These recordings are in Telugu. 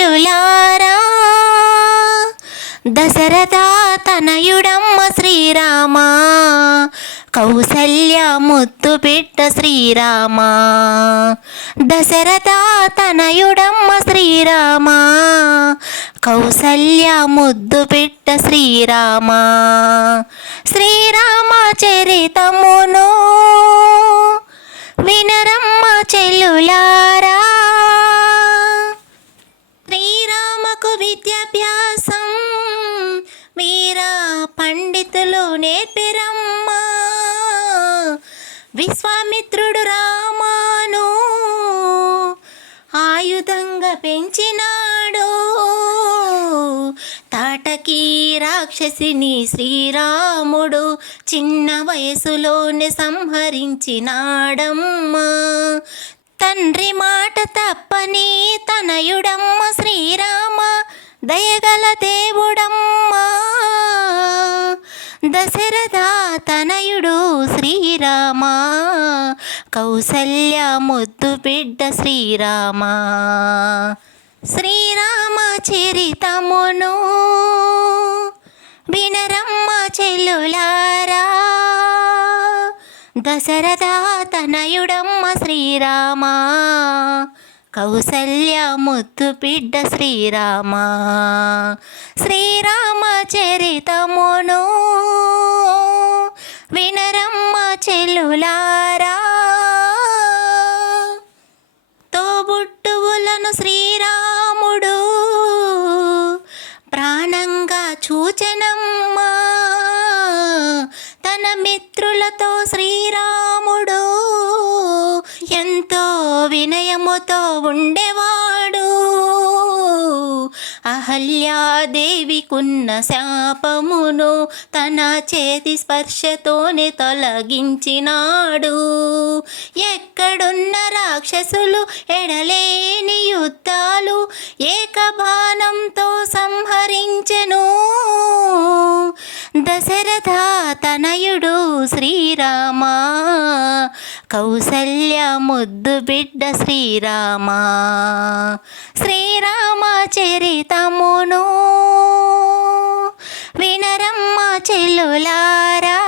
చెల్లులారా, దశరథ తనయుడమ్మ శ్రీరామ, కౌసల్య ముద్దు బిడ్డ శ్రీరామ. దశరథ తనయుడమ్మ శ్రీరామ, కౌసల్య ముద్దు బిడ్డ శ్రీరామ. శ్రీరామ చరితమును వినరమ్మ చెల్లులారా, శ్రీరామకు విద్యాభ్యాసం వీరా పండితులు నేర్పిరమ్మా. విశ్వామిత్రుడు రామాను ఆయుధంగా పెంచినాడు, తాటకి రాక్షసిని శ్రీరాముడు చిన్న వయసులోనే సంహరించినాడమ్మా. తండ్రి మాట తప్పని తనయుడమ్మ శ్రీరామ, దయగల దేవుడమ్మా. దశరథ తనయుడు శ్రీరామ, కౌసల్య ముద్దు బిడ్డ శ్రీరామ. శ్రీరామ చరితమును వినరమ్మ చెల్లులారా, దశరథ తనయుడమ్మ శ్రీరామ, కౌసల్య ముద్దు బిడ్డ శ్రీరామ. శ్రీరామ చరితమును వినరమ్మ చెల్లులారా, తోబుట్టువులను శ్రీరాముడు ప్రాణంగా చూచెనమ్మా. తన మిత్రులతో శ్రీరాముడు ఎంతో వినయముతో ఉండేవాడు. అహల్యాదేవికున్న శాపమును తన చేతి స్పర్శతోనే తొలగించినాడు. ఎక్కడున్న రాక్షసులు ఎడలేని యుద్ధాలు ఏకబాణంతో సంహరించెను. దశరథ తనయుడు శ్రీరామ, కౌసల్య ముద్దు బిడ్డ శ్రీరామ. శ్రీరామ చరితమును వినరమ్మ చెల్లులారా,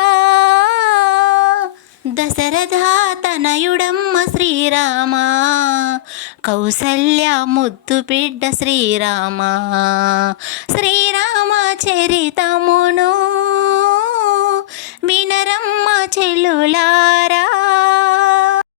దశరథ తనయుడమ్మ శ్రీరామ, కౌసల్య ముద్దు బిడ్డ శ్రీరామ. శ్రీరామ చరిత